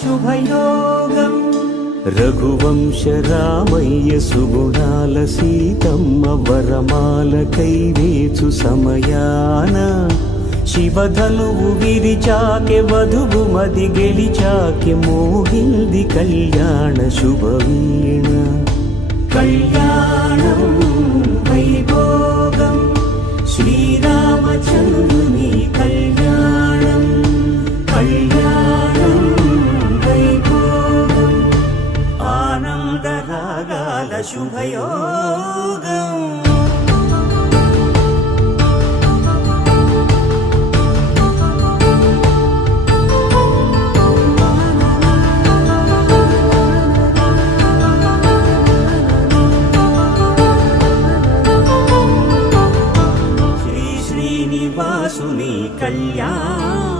శుభయోగం రఘువంశ రామయ్య సుగుణాల సీతమ్మ వరమాల కైవేచు సమయాన శివధనువు విరిచాకె వధువు మది గెలిచాకె మోహింది కళ్యాణ శుభవీణ కళ్యాణం వైభోగం శ్రీరామచంద్రుని కళ్యాణం కళ్యాణం వైభోగం ఆనందరాగాల శుభయోగం శ్రీ శ్రీనివాసుని కళ్యాణం